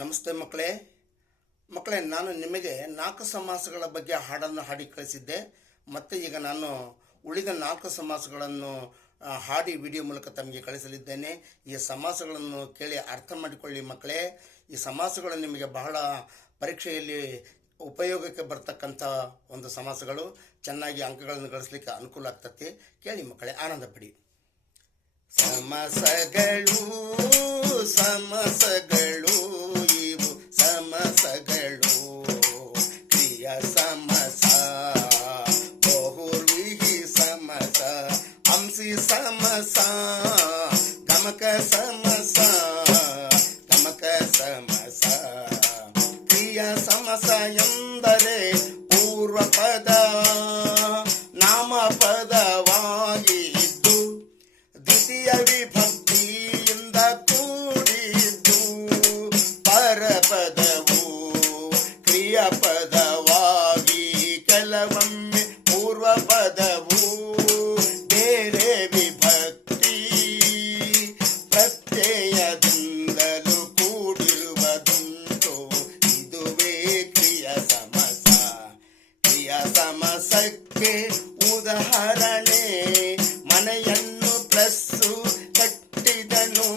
ನಮಸ್ತೆ ಮಕ್ಕಳೇ ನಾನು ನಿಮಗೆ 4 ಸಮಾಸಗಳ ಬಗ್ಗೆ ಹಾಡನ್ನು ಹಾಡಿ ಕಳಿಸಿದ್ದೆ. ಮತ್ತೆ ಈಗ ನಾನು ಉಳಿದ 4 ಸಮಾಸಗಳನ್ನು ಹಾಡಿ ವಿಡಿಯೋ ಮೂಲಕ ತಮಗೆ ಕಳಿಸಲಿದ್ದೇನೆ. ಈ ಸಮಾಸಗಳನ್ನು ಕೇಳಿ ಅರ್ಥ ಮಾಡಿಕೊಳ್ಳಿ ಮಕ್ಕಳೇ. ಈ ಸಮಾಸಗಳು ನಿಮಗೆ ಬಹಳ ಪರೀಕ್ಷೆಯಲ್ಲಿ ಉಪಯೋಗಕ್ಕೆ ಬರ್ತಕ್ಕಂಥ ಒಂದು ಸಮಾಸಗಳು. ಚೆನ್ನಾಗಿ ಅಂಕಗಳನ್ನು ಗಳಿಸಲಿಕ್ಕೆ ಅನುಕೂಲ ಆಗ್ತದೆ. ಕೇಳಿ ಮಕ್ಕಳೇ, ಆನಂದ ಪಡಿ. ಸಮಾಸಗಳು ಇವು ಸಮಾಸಗಳು. ಕ್ರಿಯ ಸಮಾಸ, ಬಹುರ್ವಿಹಿ ಸಮಾಸ, ಅಂಸಿ ಸಮಾಸ, ಗಮಕ ಸಮಾಸ, ಕ್ರಿಯ ಸಮಾಸ ಎಂದರೆ ಪೂರ್ವ ಪದ ನಾಮಪದವಾಗಿ ಇದ್ದು ದ್ವಿತೀಯ ವಿಭಕ್ತಿಯಿಂದ ಕೂಡಿದ್ದು ಪರಪದವು ಕ್ರಿಯಾಪದವಾಗಿ ಕೆಲವೊಮ್ಮೆ ಪೂರ್ವ ಪದವು ಬೇರೆ ವಿಭಕ್ತಿ ಪ್ರತ್ಯಯದಿಂದಲೂ ಕೂಡಿರುವುದುಂಟು. ಇದುವೇ ಕ್ರಿಯಾ ಸಮಾಸ. ಕ್ರಿಯಾ ಸಮಾಸಕ್ಕೆ ಉದಾಹರಣೆ ಮನೆಯನ್ನು ಪ್ಲಸ್ಸು ಕಟ್ಟಿದನು,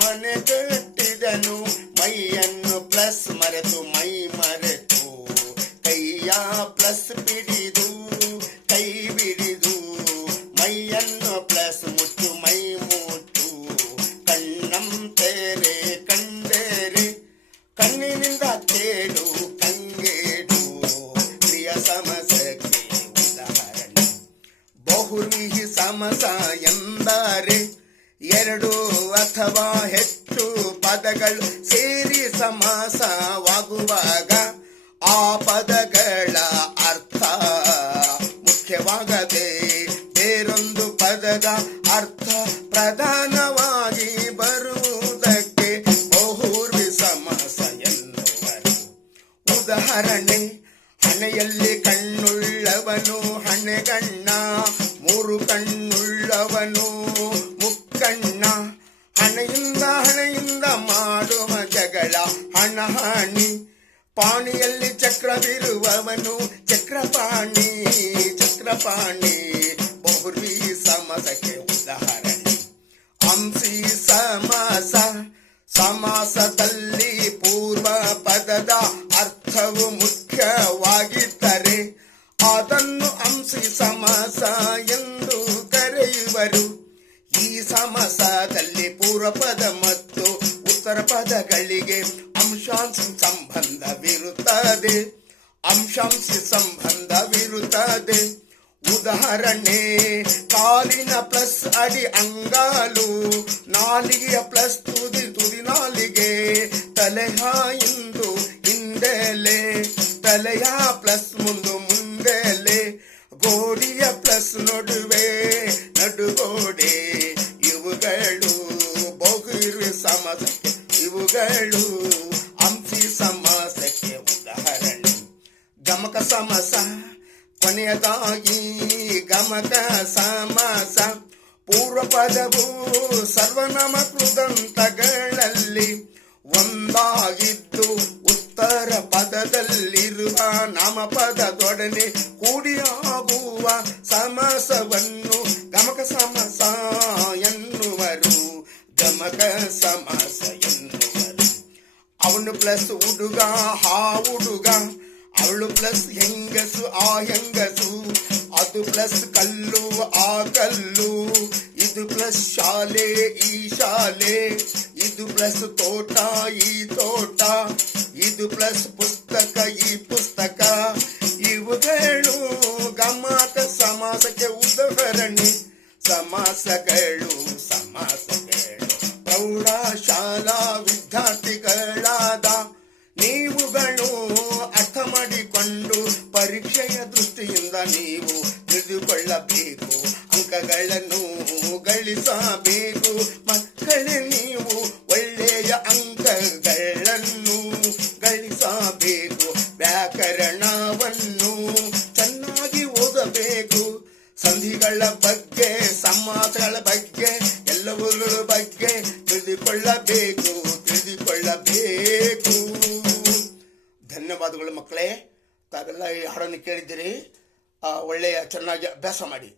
ಮನೆ ಕಟ್ಟಿದನು. ಮೈಯನ್ನು ಪ್ಲಸ್ ಮರೆತು ಮೈ ಮರೆತು, ಕೈಯ ಪ್ಲಸ್ ಬಿಡಿದು ಕೈ ಬಿಡಿದು, ಮೈಯನ್ನು ಪ್ಲಸ್ ಮುಟ್ಟು ಮೈ ಮುಟ್ಟು, ಕಣ್ಣಂತೆರೆ ಕಂಡರೆ ಕಣ್ಣಿನಿಂದ ಕೇಳು ಕಂಗೇಡು. ಕ್ರಿಯ ಸಮಾಸಕ್ಕೆ ಉದಾಹರಣೆ. ಬಹುರ್ವಿಹಿ ಸಮಾಸ ಎಂದರೆ 2 ಅಥವಾ ಹೆಚ್ಚು ಪದಗಳು ಸೇರಿ ಸಮಾಸವಾಗುವಾಗ ಆ ಪದಗಳ ಅರ್ಥ ಮುಖ್ಯವಾಗದೆ ಬೇರೊಂದು ಪದದ ಅರ್ಥ ಪ್ರಧಾನವಾಗಿ ಬರುವುದಕ್ಕೆ ಬಹುರ್ವಿ ಸಮಾಸ ಎನ್ನುವರು. ಉದಾಹರಣೆ, ಹಣೆಯಲ್ಲಿ ಕಣ್ಣುಳ್ಳವನು ಹಣೆಗಣ್ಣ, 3 ಕಣ್ಣುಳ್ಳವನು ಮುಕ್ಕಣ್ಣ. ಹಣೆಯಿಂದ ಮಾಡುವ ಜಗಳ ಹಣಹಾಣಿ. ಪಾಣಿಯಲ್ಲಿ ಚಕ್ರವಿರುವವನು ಚಕ್ರಪಾಣಿ. ಬಹುರ್ವಿ ಸಮಾಸಕ್ಕೆ ಉದಾಹರಣೆ. ಅಂಸಿ ಸಮಾಸ. ಸಮಾಸದಲ್ಲಿ ಪೂರ್ವ ಪದದ ಅರ್ಥವು ಮುಖ್ಯವಾಗಿದ್ದರೆ ಅದನ್ನು ಅಂಸಿ ಸಮಾಸ ಎಂದು ಕರೆಯುವರು. ಈ ಸಮಾಸದಲ್ಲಿ ಪೂರ್ವ ಪದ ಮತ್ತು ಉತ್ತರ ಪದಗಳಿಗೆ ಅಂಶಾಂಶ ಸಂಬಂಧವಿರುತ್ತದೆ. ಉದಾಹರಣೆ, ಕಾಲಿನ ಪ್ಲಸ್ ಅಡಿ ಅಂಗಾಲು, ನಾಲಿಗೆಯ ಪ್ಲಸ್ ತುದಿ ನಾಲಿಗೆ, ತಲೆಯ ಇಂದು ಹಿಂದೆಲೆ, ತಲೆಯ ಪ್ಲಸ್ ಮುಂದೆಲೆ, ಗೋಡಿಯ ಪ್ಲಸ್ ನಡುಗೋಡೆ. ಇವುಗಳು ಬಹುರ್ವಿ ಸಮಾಸಕ್ಕೆ, ಇವುಗಳು ಅಂಸಿ ಸಮಾಸಕ್ಕೆ ಉದಾಹರಣೆ. ಗಮಕ ಸಮಾಸ. ಕೊನೆಯದಾಗಿ ಗಮಕ ಸಮಾಸ. ಪೂರ್ವ ಪದವು ಸರ್ವನಾಮ ಕೃದಂತಗಳಲ್ಲಿ ಒಂದಾಗಿದ್ದು ಉತ್ತರ ಪದದಲ್ಲಿರುವ ನಾಮಪದದೊಡನೆ ಕೂಡಿಯಾಗುವ ಸಮಾಸವನ್ನು ಗಮಕ ಸಮಾಸ ಎನ್ನುವರು. ಅವನು ಪ್ಲಸ್ ಹುಡುಗ ಹಾ ಹುಡುಗ, ಅವಳು ಪ್ಲಸ್ ಹೆಂಗಸು ಆ ಹೆಂಗಸು, ಅದು ಪ್ಲಸ್ ಕಲ್ಲು ಆ ಕಲ್ಲು, ಇದು ಪ್ಲಸ್ ಶಾಲೆ ಈ ಶಾಲೆ, ಇದು ಪ್ಲಸ್ ತೋಟ ಈ ತೋಟ, ಇದು ಪ್ಲಸ್ ಪುಸ್ತಕ ಈ ಪುಸ್ತಕ. ಇವುಗಳು ಗಮಕ ಸಮಾಸಕ್ಕೆ ಉದಾಹರಣೆ. ಸಮಾಸಗಳು ಪ್ರೌಢಶಾಲಾ ವಿದ್ಯಾರ್ಥಿಗಳಾದ ನೀವುಗಳು ಅರ್ಥ ಮಾಡಿಕೊಂಡು ಪರೀಕ್ಷೆಯ ದೃಷ್ಟಿಯಿಂದ ನೀವು ತಿಳಿದುಕೊಳ್ಳಬೇಕು, ಅಂಕಗಳನ್ನು ಗಳಿಸಬೇಕು. ಮಕ್ಕಳೇ, ನೀವು ಒಳ್ಳೆಯ ಅಂಕಗಳನ್ನು ಗಳಿಸಬೇಕು. ವ್ಯಾಕರಣವನ್ನು ಚೆನ್ನಾಗಿ ಓದಬೇಕು. ಸಂಧಿಗಳ ಬಗ್ಗೆ, ಸಮಾಸಗಳ ಬಗ್ಗೆ, ಎಲ್ಲವುಗಳ ಬಗ್ಗೆ ತಿಳಿದುಕೊಳ್ಳಬೇಕು. ಮಕ್ಕಳೇ, ತಾವೆಲ್ಲ ಈ ಹಾಡನ್ನು ಕೇಳಿದ್ದೀರಿ. ಒಳ್ಳೆಯ ಚೆನ್ನಾಗಿ ಅಭ್ಯಾಸ ಮಾಡಿ.